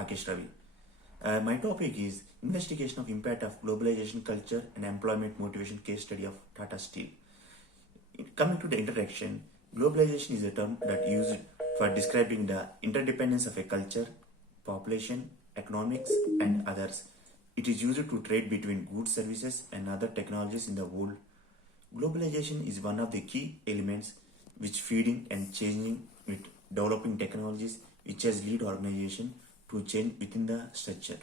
Rakesh Ravi. My topic is investigation of impact of globalization culture and employment motivation case study of Tata Steel. Coming to the introduction, globalization is a term that used for describing the interdependence of a culture, population, economics, and others. It is used to trade between goods, services, and other technologies in the world. Globalization is one of the key elements which feeding and changing with developing technologies which has lead organization to change within the structure.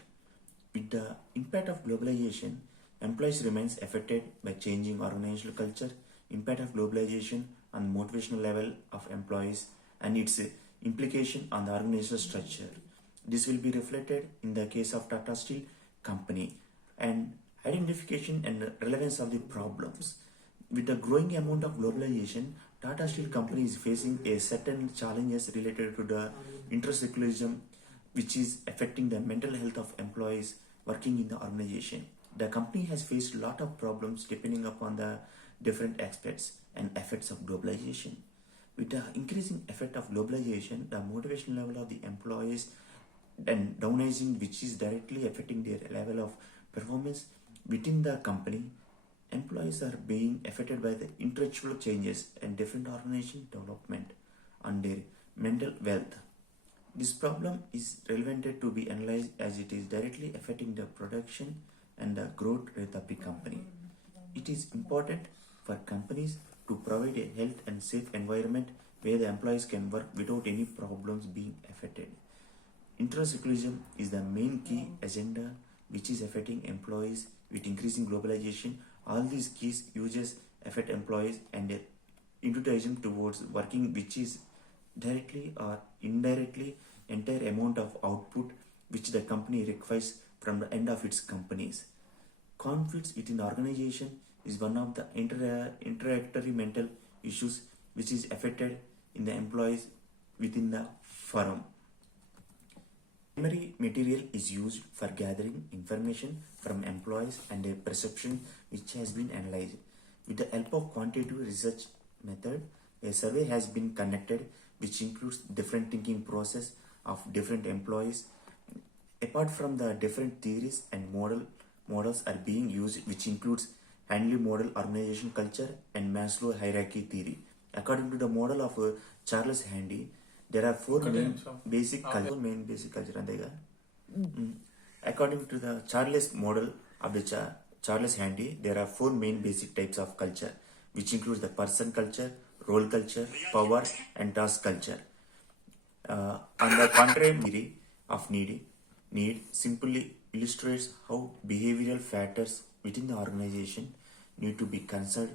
With the impact of globalization, employees remains affected by changing organizational culture, impact of globalization on motivational level of employees and its implication on the organizational structure. This will be reflected in the case of Tata Steel company and identification and relevance of the problems. With the growing amount of globalization, Tata Steel company is facing a certain challenges related to the intersecularism, which is affecting the mental health of employees working in the organization. The company has faced a lot of problems depending upon the different aspects and effects of globalization. With the increasing effect of globalization, the motivation level of the employees and downsizing, which is directly affecting their level of performance within the company. Employees are being affected by the intellectual changes and different organization development on their mental wealth. This problem is relevant to be analyzed as it is directly affecting the production and the growth rate of the company. It is important for companies to provide a health and safe environment where the employees can work without any problems being affected. Intersecularism is the main key agenda which is affecting employees with increasing globalization. All these keys uses affect employees and their enthusiasm towards working, which is directly or indirectly entire amount of output which the company requires from the end of its companies. Conflicts within the organization is one of the interactory mental issues which is affected in the employees within the firm. Primary material is used for gathering information from employees and their perception which has been analyzed. With the help of quantitative research method, a survey has been conducted which includes different thinking process of different employees. Apart from the different theories and models are being used which includes Handley model, organization culture and Maslow hierarchy theory. According to the model of Charles Handy, there are four main basic culture. According to the Charles model of the Charles Handy, there are four main basic types of culture, which includes the person culture, role culture, power, and task culture. On the contrary theory of need simply illustrates how behavioral factors within the organization need to be considered,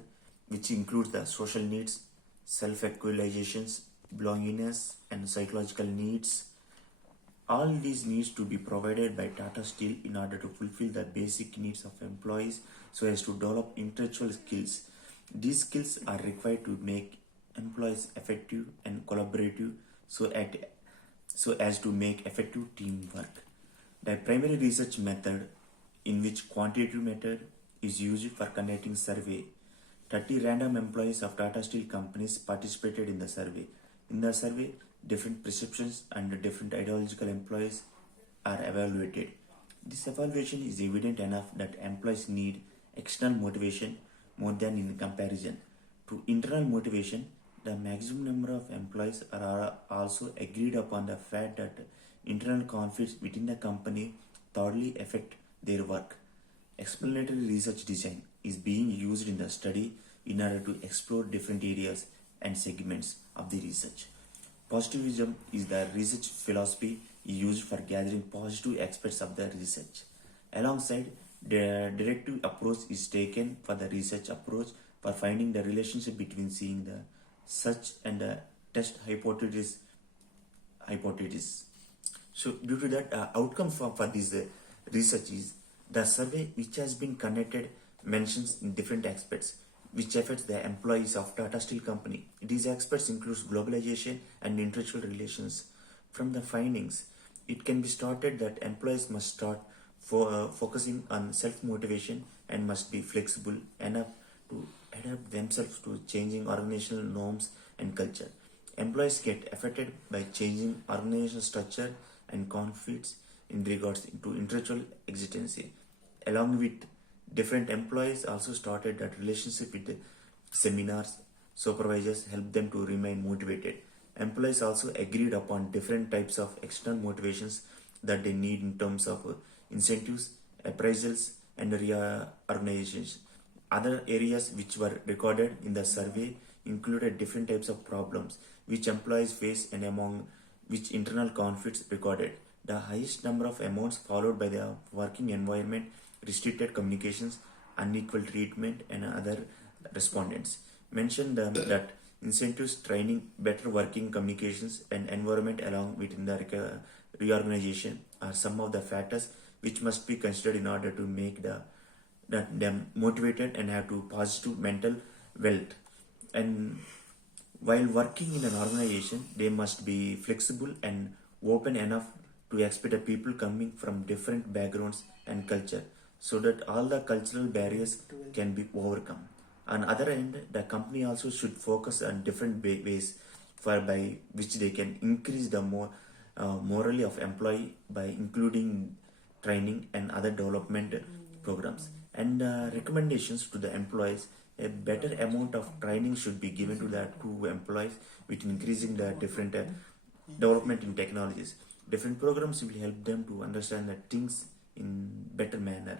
which includes the social needs, self-actualizations, belongingness, and psychological needs. All these needs to be provided by Tata Steel in order to fulfill the basic needs of employees so as to develop intellectual skills. These skills are required to make employees effective and collaborative so as to make effective teamwork. The primary research method, in which quantitative method is used for conducting survey. 30 random employees of Tata Steel companies participated in the survey. In the survey, different perceptions and different ideological employees are evaluated. This evaluation is evident enough that employees need external motivation more than in comparison to internal motivation. The maximum number of employees are also agreed upon the fact that internal conflicts within the company thoroughly affect their work. Explanatory research design is being used in the study in order to explore different areas and segments of the research. Positivism is the research philosophy used for gathering positive aspects of the research. Alongside, the directive approach is taken for the research approach for finding the relationship between seeing the search and the test hypothesis. So due to that outcome for this research is the survey which has been conducted mentions in different aspects which affects the employees of Tata Steel company. These aspects includes globalization and intellectual relations. From the findings, it can be stated that employees must start focusing on self-motivation and must be flexible enough to adapt themselves to changing organizational norms and culture. Employees get affected by changing organizational structure and conflicts in regards to intellectual existence. Along with different employees also started that relationship with the seminars, supervisors help them to remain motivated. Employees also agreed upon different types of external motivations that they need in terms of incentives, appraisals, and reorganizations. Other areas which were recorded in the survey included different types of problems which employees face and among which internal conflicts recorded. The highest number of amounts followed by the working environment, restricted communications, unequal treatment, and other respondents mentioned that incentives, training, better working communications, and environment along with in the reorganization are some of the factors which must be considered in order to make them motivated and have to positive mental wealth. And while working in an organization, they must be flexible and open enough to expect the people coming from different backgrounds and culture so that all the cultural barriers can be overcome. On the other end, the company also should focus on different ways for by which they can increase the morally of employee by including training and other development programs and recommendations to the employees. A better amount of training should be given to the two employees with increasing the different development in technologies. Different programs will help them to understand the things in better manner.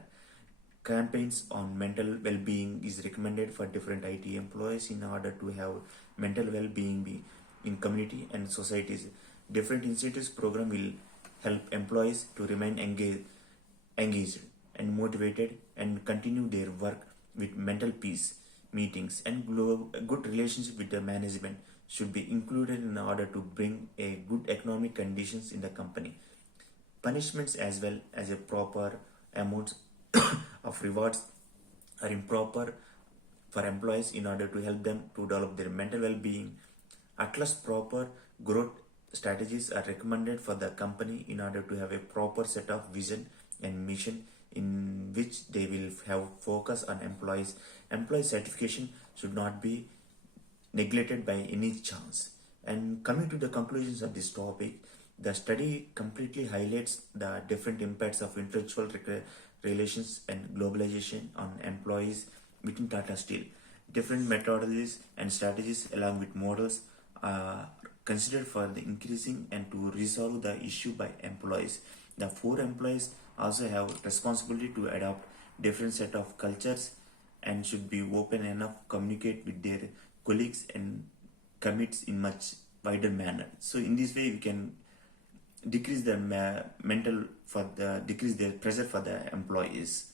Campaigns on mental well-being is recommended for different IT employees in order to have mental well-being in community and societies. Different incentives program will help employees to remain engaged and motivated and continue their work with mental peace. Meetings and good relationship with the management should be included in order to bring a good economic conditions in the company. Punishments as well as a proper amounts of rewards are improper for employees in order to help them to develop their mental well-being. At least proper growth strategies are recommended for the company in order to have a proper set of vision and mission in which they will have focus on employees. Employee certification should not be neglected by any chance. And coming to the conclusions of this topic, the study completely highlights the different impacts of intellectual relations and globalization on employees within Tata Steel. Different methodologies and strategies along with models are considered for the increasing and to resolve the issue by employees. The four employees also have responsibility to adopt different set of cultures and should be open enough communicate with their colleagues and commits in much wider manner. So in this way we can decrease the mental for the decrease the pressure for the employees.